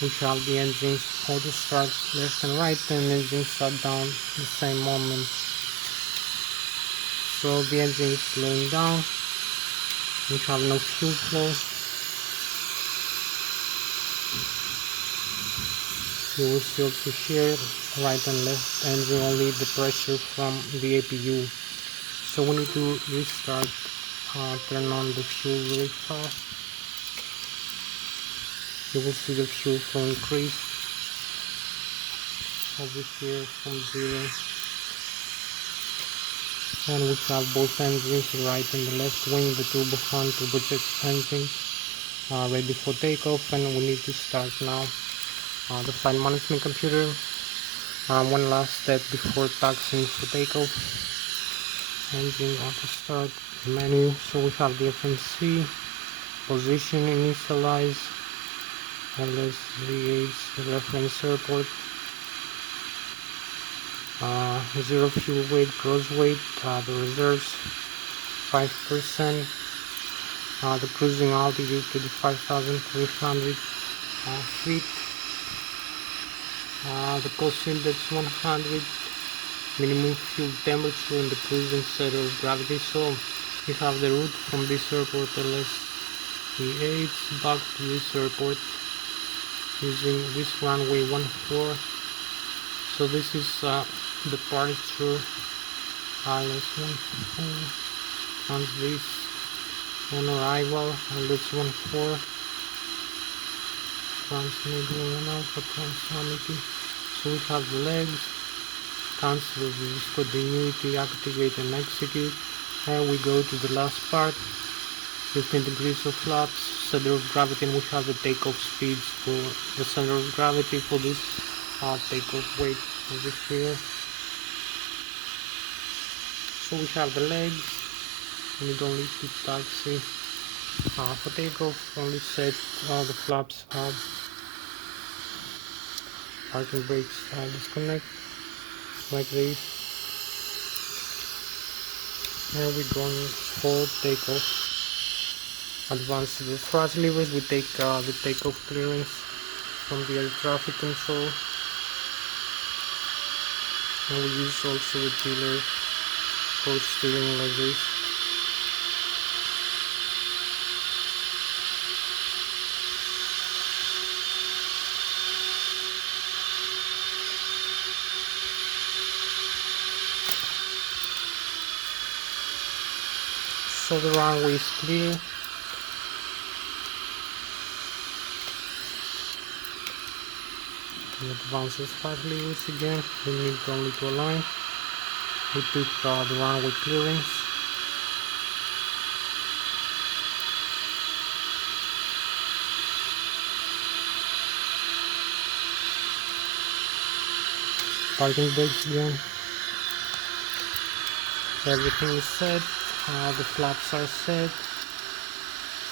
we have the engine auto start left and right, and engine shut down the same moment. So the engine is slowing down. We have no fuel flow. You will see also here right and left engine, only the pressure from the APU. So we need to restart, turn on the fuel really fast. You will see the fuel flow increase over here from 0 And we have both engines, the right and the left wing, the turbofan, turbojet engine, ready for takeoff, and we need to start now the flight management computer. One last step before taxiing for takeoff. Engine auto start menu. So we have the FMC, position initialize, Lszh reference airport, zero fuel weight, gross weight, the reserves 5%, the cruising altitude to the 5,300 feet, the cost index 100, minimum fuel temperature, and the cruising center of gravity. So we have the route from this airport Lszh back to this airport using this runway 14. So this is departure Lszh 14, and this on arrival Lszh 14, transmedial alpha transamity. So we have the legs, cancel the discontinuity, activate and execute, and we go to the last part, 15 degrees of flaps, center of gravity, and we have the takeoff speeds for the center of gravity for this takeoff weight over here. So we have the legs, we need only to taxi for takeoff, only set the flaps up, parking brakes disconnect like this, and we're going for takeoff. Advance the thrust levers, we take the takeoff clearance from the air traffic control, and we use also the tiller for steering like this. So the runway is clear. We advance the 5 levers again, we need only to align. We took the runway clearance. Parking brakes again. Everything is set. The flaps are set.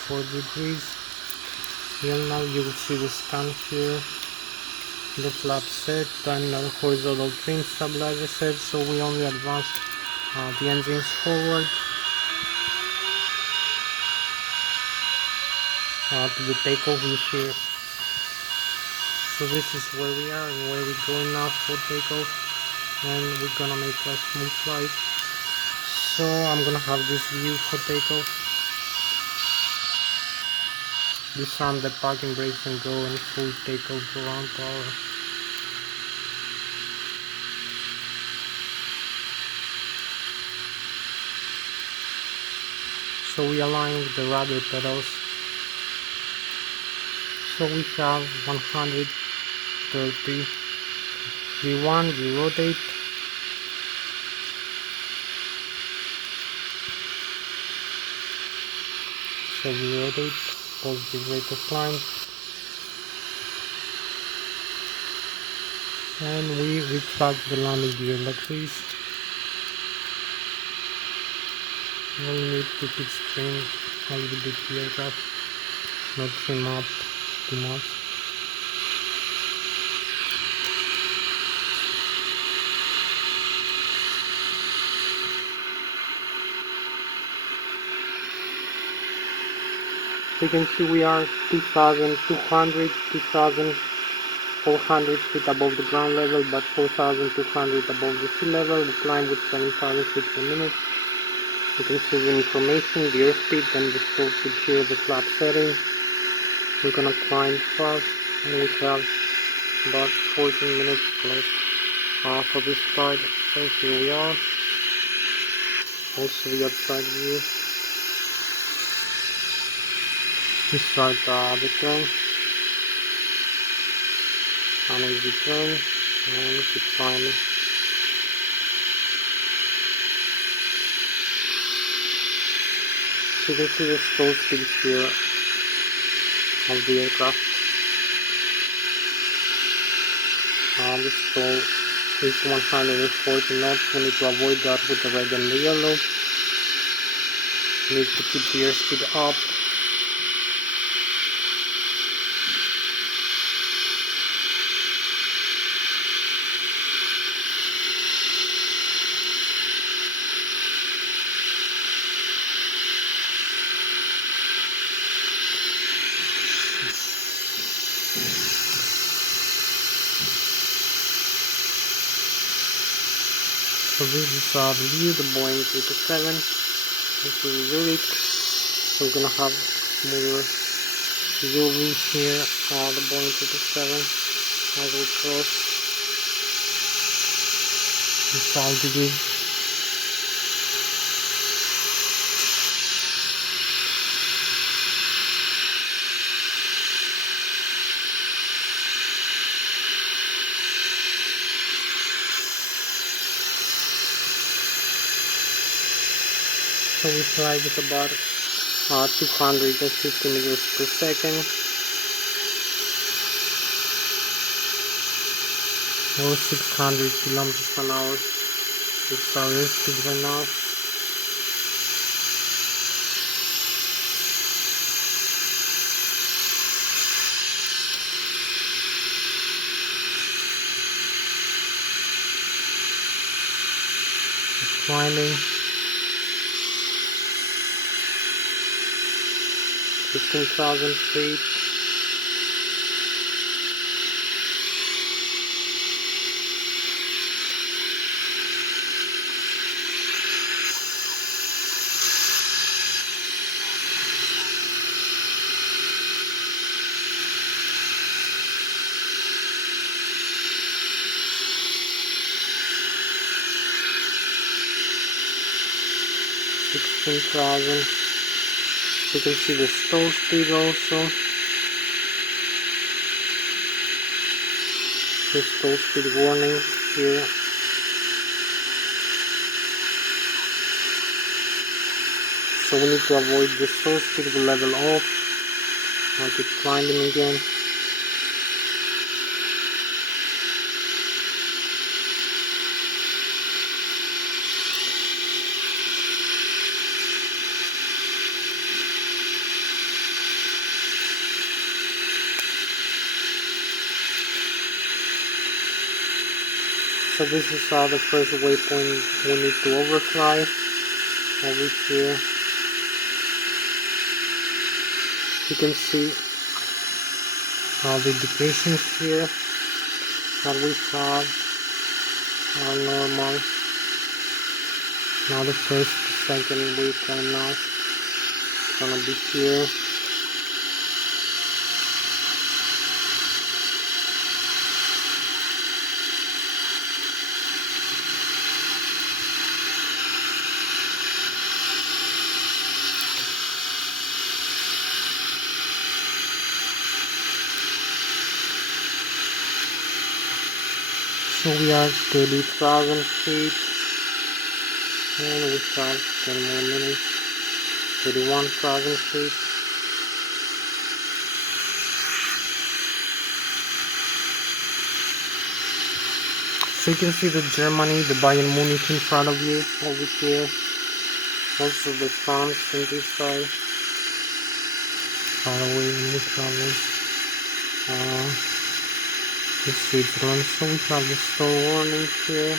4 degrees. Here now you will see the scan here. The flaps set and horizontal trim stabilizer set. So we only advance the engines forward to the takeoff view here. So this is where we are and where we're going now for takeoff, and we're gonna make a smooth flight. So I'm gonna have this view for takeoff. Disarm the parking brakes and go in full takeoff around power. So we align with the rudder pedals. So we have 130 V1, we rotate. So we rotate, positive rate of climb. And we retract the landing gear like this. We need to pitch trim a little bit the aircraft, not trim up too much. So you can see we are 2,200, 2,400 feet above the ground level, but 4,200 above the sea level. We climb with 7,000 feet per minute. You can see the information, the airspeed, and the stall speed here, the flap setting. We're gonna climb fast, and we have about 14 minutes left for this part. So here we are. Also the outside view. We start the turn, an easy turn, and keep climbing. You can see the stall speed here of the aircraft. The stall is 140 knots. We need to avoid that with the red and the yellow. We need to keep the airspeed up. So this is the view, the Boeing 787. This is it. So we're gonna have more view here, the Boeing 787 as we cross this altitude. So we fly with about 250 meters per second, or 600 kilometers an hour. It's our airspeed right now. It's climbing. 15,000 feet. You can see the stall speed also. The stall speed warning here. So we need to avoid the stall speed. We'll level off. I'll keep climbing again. So this is the first waypoint we need to overfly over here. You can see the indications here that we have are normal. Now the first, second waypoint now is gonna be here. So we are 30,000 feet, and we have 10 more minutes, 31,000 feet. So you can see the Germany, the Bayern Munich in front of you over here. Also the France on this side, far away in the travels. The Switzerland. So we have the stall warning here.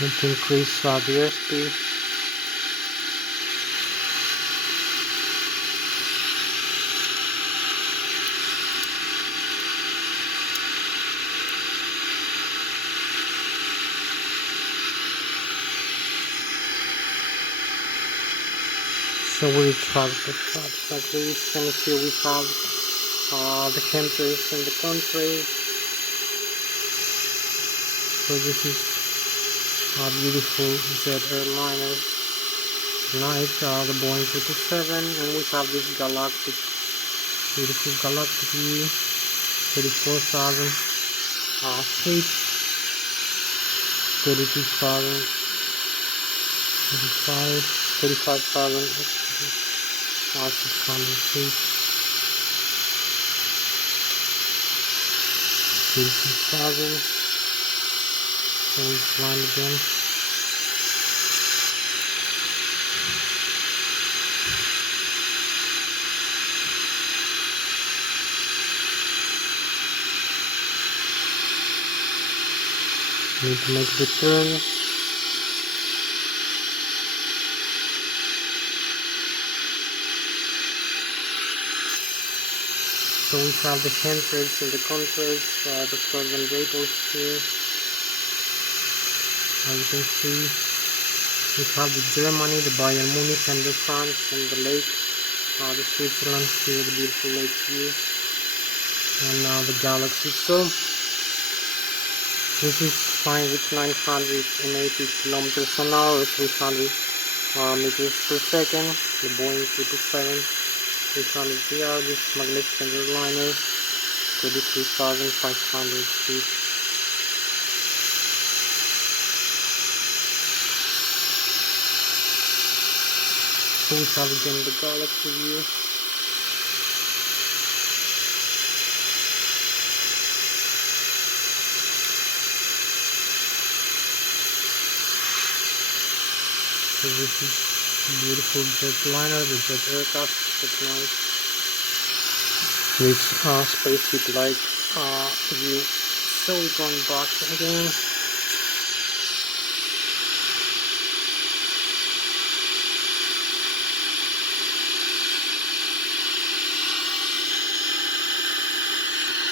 Need to increase the airspeed. So we have the shots like this, and here we have the chemtrails and the contrails. So this is a beautiful jet airliner like the Boeing 777, and we have this beautiful galactic view, 34,000 feet, 32,000, 35,000 600 feet, 32,000, and it's line again. Need to make the turn. So we have the handrails and the contrails, the frozen vapors here. As you can see, we have the Germany, the Bayern Munich, and the France, and the lake, the Switzerland here, the beautiful lake view, and now the galaxy. So this is flying with 980 kilometers an hour, 300 meters per second. The Boeing 777, 300 PR, this magnificent airliner, 33,500 feet. So we have again the galaxy view. So this is a beautiful jetliner, the jet aircraft, that's nice. This spaceship-like view. So we're going back again.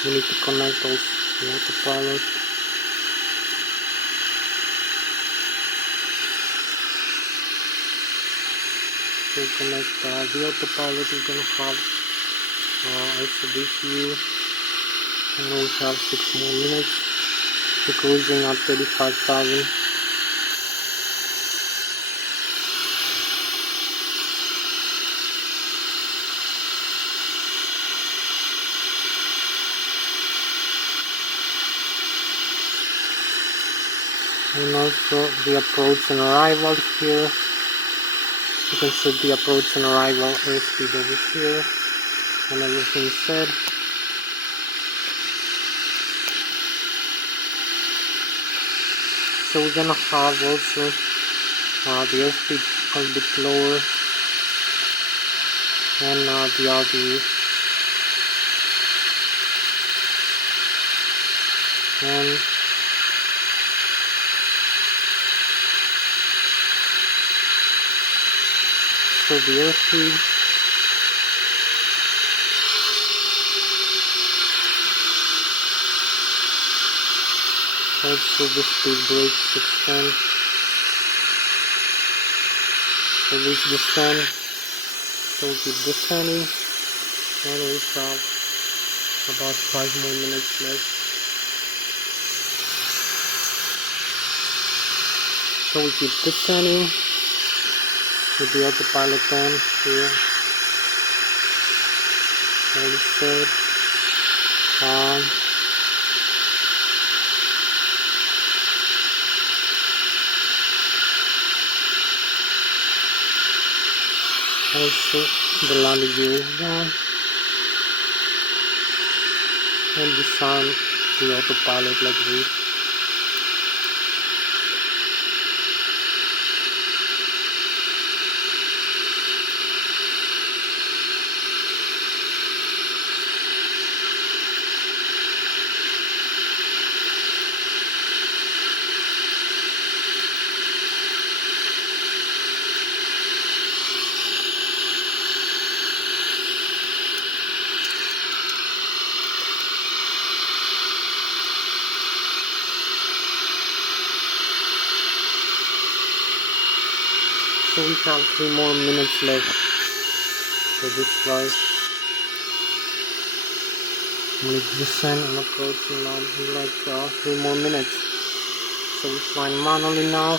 We need to connect also the autopilot. To connect the autopilot, we're gonna have also this view, and we have 6 more minutes. We're cruising at 35,000. And also the approach and arrival here. You can set the approach and arrival airspeed over here, and everything set. So we're gonna have also the airspeed a little bit lower, and the altitude. And so the airspeed, also the speed brakes extend. So this descend, so we keep descending, and we have about 5 more minutes left. So we keep descending with the autopilot on here. All is set. Also the landing gear is down, and disarm the autopilot like this. So we have 3 more minutes left. So this flight will descend and approach in like 3 more minutes. So we fly manually now.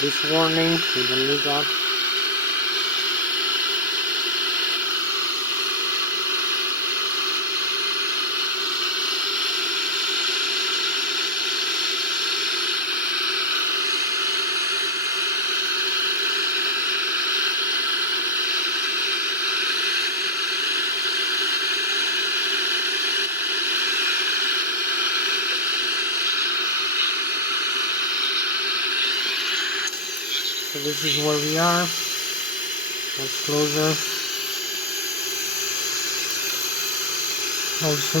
This warning, we don't need that. So this is where we are. Much closer. Also,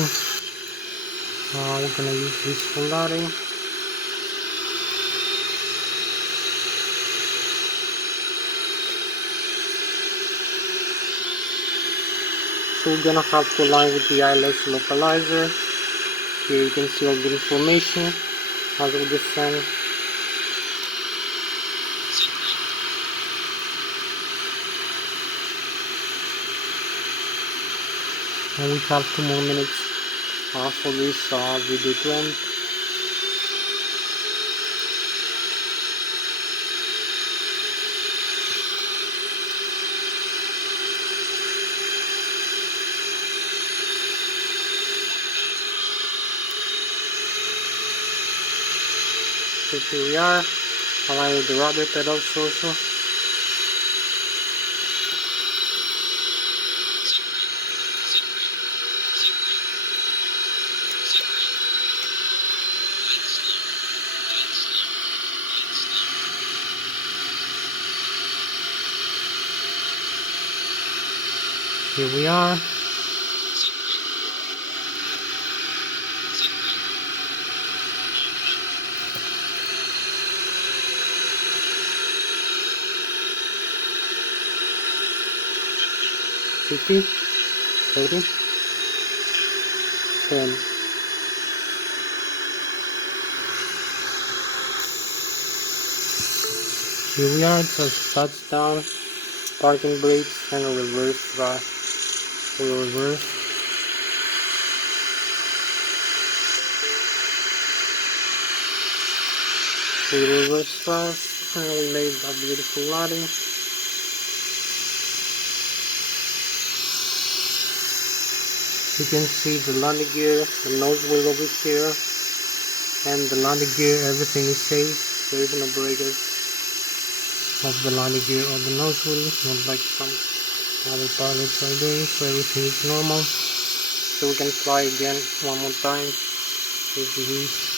we're gonna use this for lighting. So we're gonna have to align with the Lszh localizer. Here you can see all the information as we descend. And we have 2 more minutes for this video to end. So here we are, aligned with the rudder pedals also. Here we are. $50, $30, $10. Here we are, it says touchdown, parking brakes, and a reverse thrust. We'll reverse. We reverse thrust, and we made that beautiful landing. You can see the landing gear, the nose wheel over here, and the landing gear, everything is safe. There isn't a breakage of the landing gear or the nose wheel, not like some other pilots are doing, so everything is normal. So we can fly again one more time with the wheels.